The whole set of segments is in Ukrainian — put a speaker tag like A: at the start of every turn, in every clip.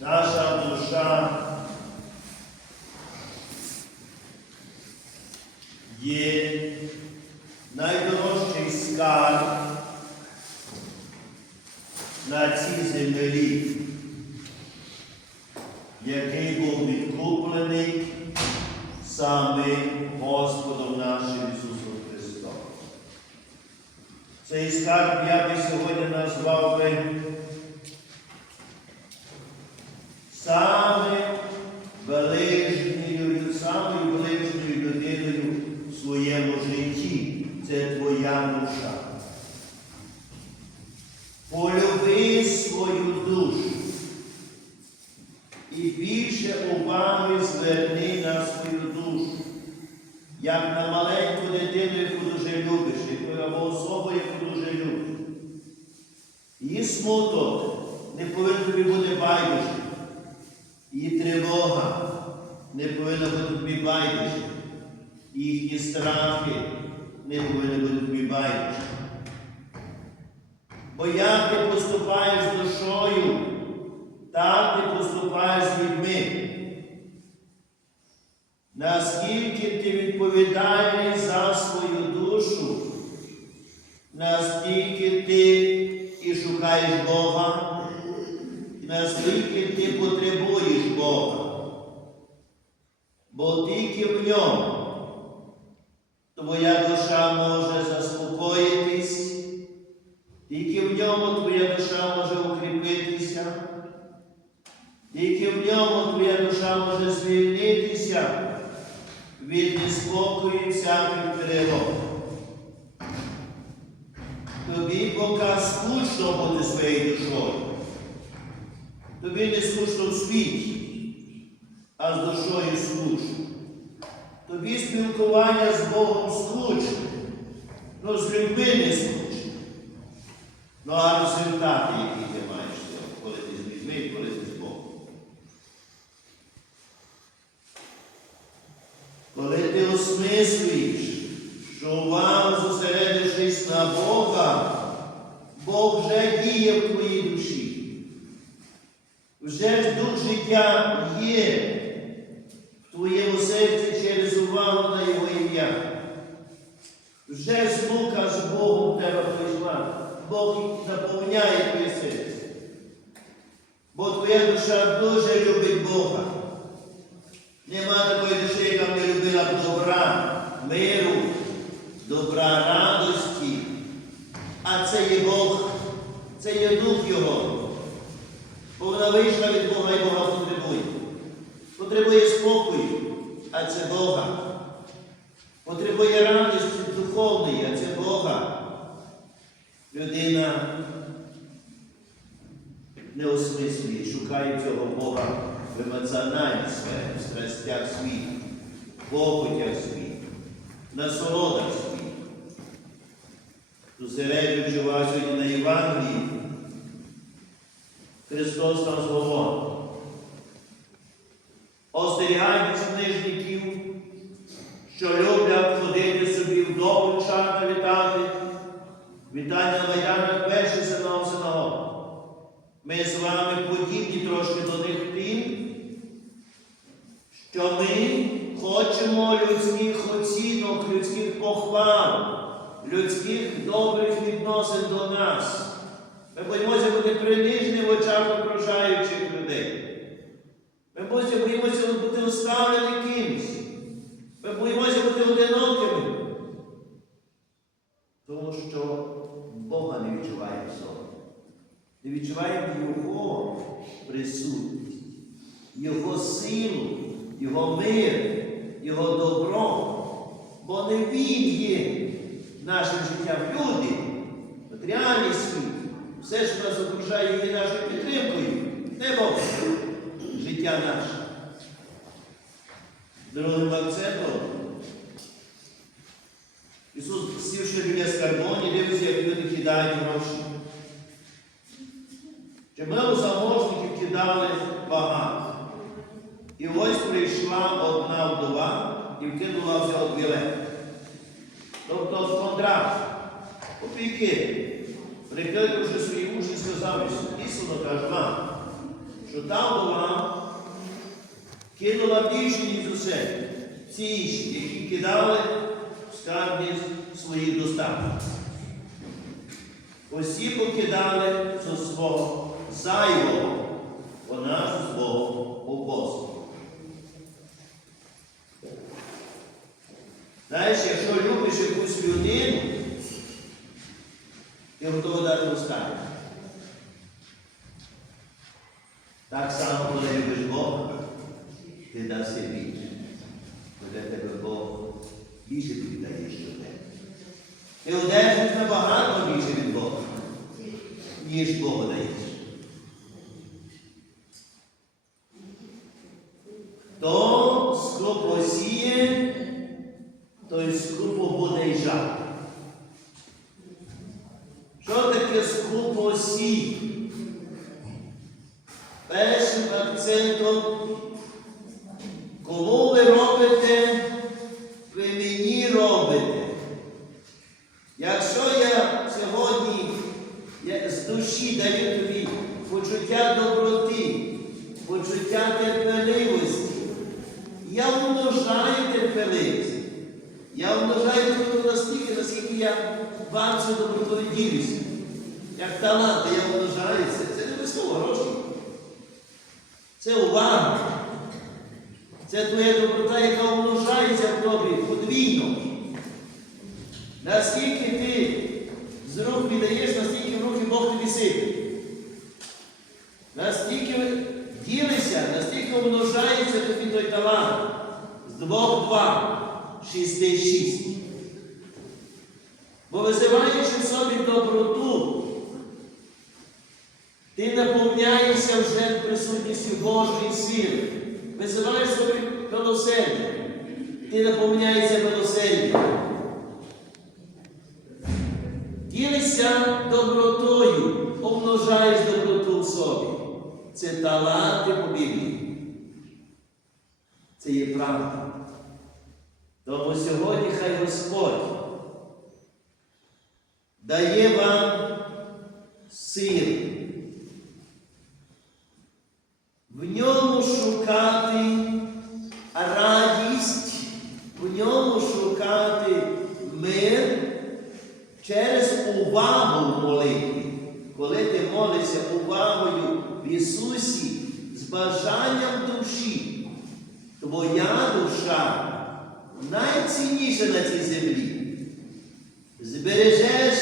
A: наша душа є найдорожчий скарб на цій землі, який був відкуплений саме Господом нашим Ісусом Христом. Цей скарб я би сьогодні назвав би саме величною, самою величною людиною в своєму житті. Це твоя душа. Полюби свою душу. І більше уваги зверни на свою душу, як на маленьку дитину, яку дуже любиш, або особу, яку дуже любиш. Її смуток не повинен тобі бути байдужим. Її тривога не повинна бути тобі байдужим. Їхні страхи не повинні бути тобі байдужим. Бо як ти поступаєш з душою, так ти поступаєш з людьми. Наскільки ти відповідальний за свою душу, наскільки ти і шукаєш Бога, наскільки ти потребуєш Бога. Бо тільки в ньому твоя душа може заспокоїтись, тільки в ньому твоя душа може укріпитися, тільки в ньому твоя душа може звільнитися від неспокою всяких тривог. Тобі поки скучно бути своєю душою. Тобі не скучно в світі, а з душою скучно. Тобі спілкування з Богом скучно, ну з людьми не скучно. Ну а результати, які ти маєш, коли ти з людьми коли ти з Богом. Коли ти осмислюєш, що увагу зосередившись на Бога, Бог вже діє в твоїй душі. Вже дух життя є в твоєму серці через увагу на Його ім'я. Вже злука з Богом в тебе прийшла. Бог наповняє твоє серце. Бо твоя душа дуже любить Бога. Нема такої душі, яка не любила добра, миру, добра радості. А це є Бог, це є Дух Його. Бо вона вийшла від Бога і Бога потребує. Потребує спокою, а це Бога. Потребує радості духовної, а це Бога. Людина не осмислює, шукає цього Бога в емоціональній сфері, в страстях світу, похотях світу, насолодах світу. Зосереджуючи вас сьогодні на Євангелії, Христос нам говорить. Остерігайтесь книжників, що люблять похвал, людських добрих відносин до нас. Ми боїмося бути принижені в очах окружаючих людей. Ми боїмося, бути оставлені кимось. Ми боїмося бути одинокими. Тому що Бога не відчуваємо в собі. Не відчуваємо Його присутність, Його силу, Його мир, Його добро. Бо не Він є нашим життям. Люди, матеріальний світ, все, що нас окружає, є нашою підтримкою. Не Бог. Життя наше. Другим акцентом. Ісус сівши біля скарбоні, дивиться, як люди кидають гроші. Чимало заможників кидали багато. І ось прийшла одна вдова і вкинула всього дві лети. Тобто контракт, копійки. Прикликавши свої учні, сказав істинно кажу вам, що що та вдова кинула більше, ніж усе. Всі інші, які кидали в скарбність своїх достатків. Усі покидали зо свого зайвого, вона свого обозу. Знаєш, якщо любиш якусь людину, ти готовий дати останнє. Так само, коли любиш Бога, для тебе Бог більше тобі дає, що в тебе. Ти одержиш набагато більше від Бога, ніж Богу даєш. То скрупо сіє, той скрупо буде й жати. Що таке скрупо сіє? Першим акцентом, кому ви робите, ви мені робите. Якщо я сьогодні я з душі даю тобі почуття доброти, почуття терпеливості, я умножаю терпеливість. Я умножаю доброту настільки, наскільки я цю добротою ділюся. Як таланти я умножаюся. Це не обов'язково гроші. Це увага. Це твоя доброта, яка умножається в тобі подвійно. Наскільки ти з рук віддаєш, настільки в руки Бог тобі сипить. Настільки ділися, настільки умножається тобі той талант. З двох два, шісти шість. Бо визиваючи в собі доброту, ти наповняєшся вже присутністю Божої сили. Визиваєш собі милосердя. Ти наповняєшся милосердям. Ділися добротою, умножаєш доброту в собі. Це таланти по Біблії. Це є правда. Тому сьогодні хай Господь дає вам сили. В ньому шукати радість, в ньому шукати мир через увагу в молитві. Коли ти молишся увагою в Ісусі з бажанням душі, твоя душа найцінніша на цій землі. Збережеш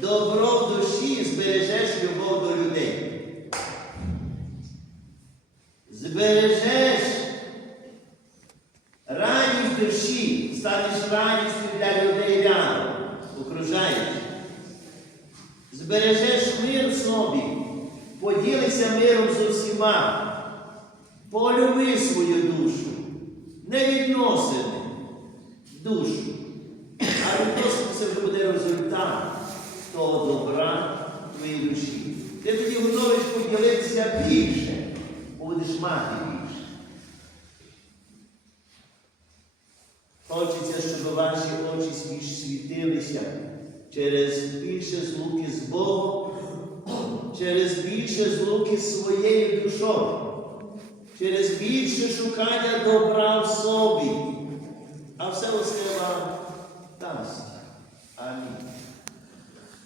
A: добро в душі, збережеш любов до людей. Збережеш радість душі, станеш радістю для людей рядом, окружаючих. Збережеш мир в собі, поділися миром з усіма, полюби свою душу, не відносини, душу. А відносини це вже буде результат того добра в твоїй душі. Ти тоді готовий поділитися більше, будеш мати більше. Хочеться, щоб ваші очі світилися через більше злуки з Богом, через більше злуки своєю душою, через більше шукання добра в собі, а все усе вам дасть. Амінь.